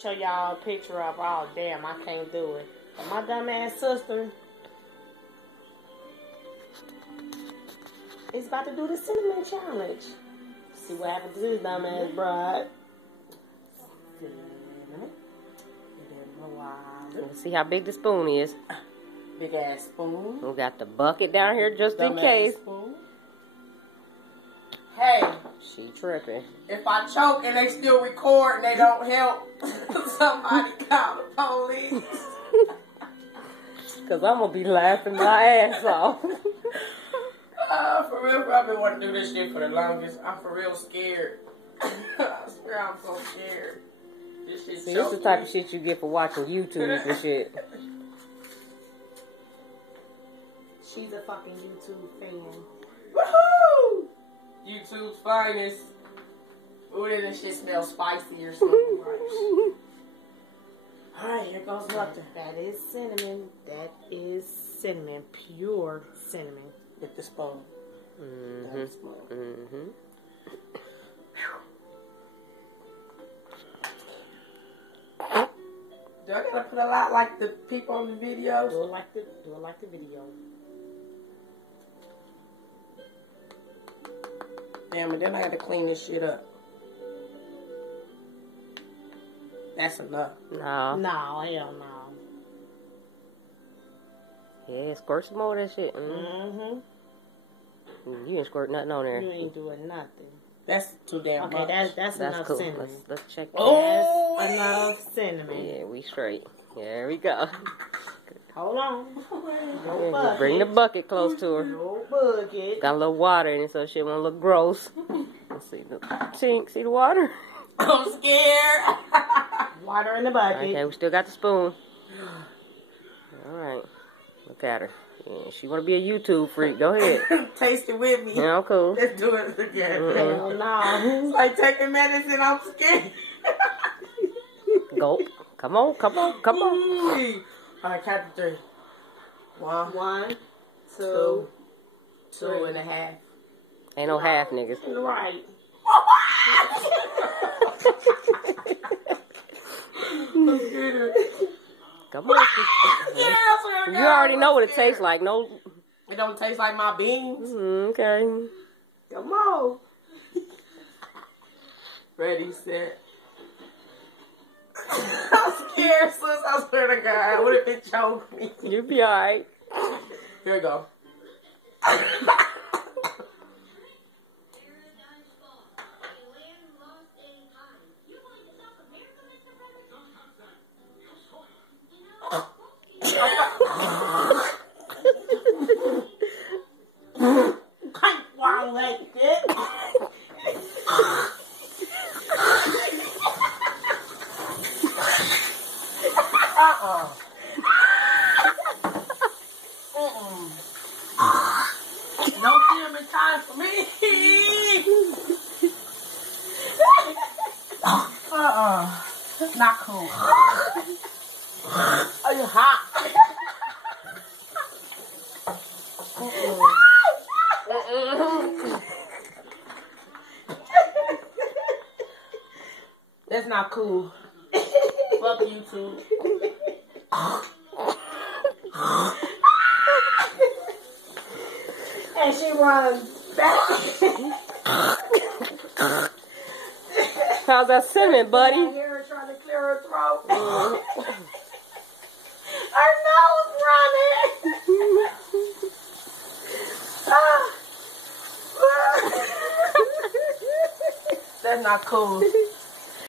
Show y'all a picture of, oh damn, I can't do it. But my dumb ass sister is about to do the cinnamon challenge. See what happens to this dumb ass bride. Cinnamon. Let's see how big the spoon is. Big ass spoon. We got the bucket down here just in case. Spoon. Hey. She tripping. If I choke and they still record and they don't help, somebody call the police. Cause I'm gonna be laughing my ass off. For real, I've been wanting to do this shit for the longest. I'm for real scared. I swear I'm so scared. This shit. See, this is the type of shit you get for watching YouTube and shit. She's a fucking YouTube fan. Woohoo! YouTube's finest. Ooh, this shit smells spicy or something. Alright, here goes nothing. That is cinnamon. That is cinnamon. Pure cinnamon. With the spoon. Do I gotta put a lot like the people on the videos? Do it like the video. Damn, and then I had to clean this shit up. That's enough. No. No, hell no. Yeah, squirt some more of that shit. You ain't squirt nothing on there. You ain't doing nothing. That's too damn much. Okay, that's enough cool. cinnamon. Let's check that. Oh, that's enough cinnamon. Yeah, we straight. There we go. Hold on. Yeah, bring the bucket close to her. No bucket. Got a little water in it so she won't look gross. Let's see the tink. See the water? I'm scared. Water in the bucket. Okay, we still got the spoon. All right. Look at her. Yeah, she want to be a YouTube freak. Go ahead. Taste it with me. Yeah, I'm cool. Let's do it together. Hell no. It's like taking medicine. I'm scared. Gulp. Come on, come on, come on. All right, count to 3. 1, 2, 2.5. Ain't no half, niggas. Right. Come on. You already know what it tastes like. No. It don't taste like my beans. Okay. Come on. Ready, set. I'm scared, sis. I swear to God. What if it choked me? You'll be alright. Here we go. No filming time for me. Not cool. Are you hot? That's not cool. Fuck YouTube. And she runs back. How's that cinnamon, buddy? I hear her trying to clear her throat. Her nose running. That's not cool.